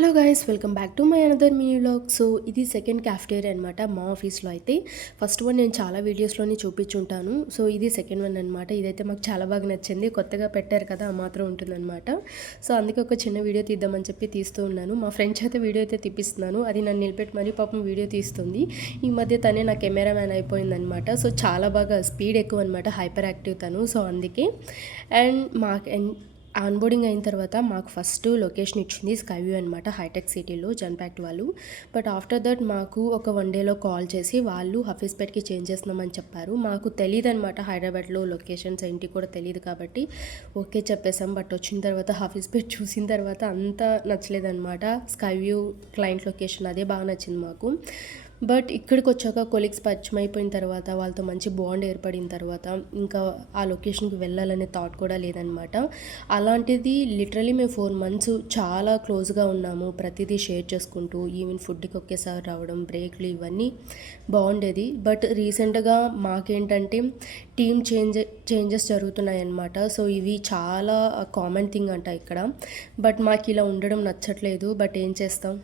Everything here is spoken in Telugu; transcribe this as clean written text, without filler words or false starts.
Hello guys, welcome back to my another mini vlog. So ఇది సెకండ్ క్యాఫ్టేరియా అనమాట మా ఆఫీస్లో అయితే. ఫస్ట్ వన్ నేను చాలా వీడియోస్లోనే చూపించుంటాను. సో ఇది సెకండ్ వన్ అనమాట. ఇదైతే మాకు చాలా బాగా నచ్చింది. కొత్తగా పెట్టారు కదా, ఆ మాత్రం ఉంటుందన్నమాట. సో అందుకే ఒక చిన్న వీడియో తీద్దామని చెప్పి తీస్తూ ఉన్నాను. మా ఫ్రెండ్స్ అయితే వీడియో అయితే తీపిస్తున్నాను. అది నన్ను నిలబెట్టి మరీ పాపం వీడియో తీస్తుంది. ఈ మధ్య తనే నా కెమెరా మ్యాన్ అయిపోయిందనమాట. సో చాలా బాగా స్పీడ్ ఎక్కువ అనమాట, హైపర్ యాక్టివ్ తను. సో అందుకే అండ్ ఆన్బోర్డింగ్ అయిన తర్వాత మాకు ఫస్ట్ లొకేషన్ ఇచ్చింది స్కై వ్యూ అనమాట, హైటెక్ సిటీలో జన్పాక్ట్ వాళ్ళు. బట్ ఆఫ్టర్ దట్ మాకు ఒక వన్ డేలో కాల్ చేసి వాళ్ళు హఫీజ్పేట్కి చేంజ్ చేస్తున్నామని చెప్పారు. మాకు తెలియదు అనమాట, హైదరాబాద్లో లొకేషన్స్ ఏంటి కూడా తెలియదు కాబట్టి ఓకే చెప్పేసాం. బట్ వచ్చిన తర్వాత హఫీజ్పేట్ చూసిన తర్వాత అంత నచ్చలేదన్నమాట. స్కై వ్యూ క్లయింట్ లొకేషన్ అదే బాగా నచ్చింది మాకు. బట్ ఇక్కడికి వచ్చాక కొలీగ్స్ పరిచయం అయిపోయిన తర్వాత, వాళ్ళతో మంచి బాండ్ ఏర్పడిన తర్వాత ఇంకా ఆ లొకేషన్కి వెళ్ళాలనే థాట్ కూడా లేదనమాట. అలాంటిది లిటరలీ మేము 4 మంత్స్ చాలా క్లోజ్గా ఉన్నాము. ప్రతిదీ షేర్ చేసుకుంటూ ఈవెన్ ఫుడ్కి ఒకేసారి రావడం, బ్రేక్లు ఇవన్నీ బాగుండేది. బట్ రీసెంట్గా మాకేంటంటే టీమ్ చేంజెస్ జరుగుతున్నాయి అన్నమాట. సో ఇవి చాలా కామన్ థింగ్ అంట ఇక్కడ. బట్ మాకు ఇలా ఉండడం నచ్చట్లేదు. బట్ ఏం చేస్తాం.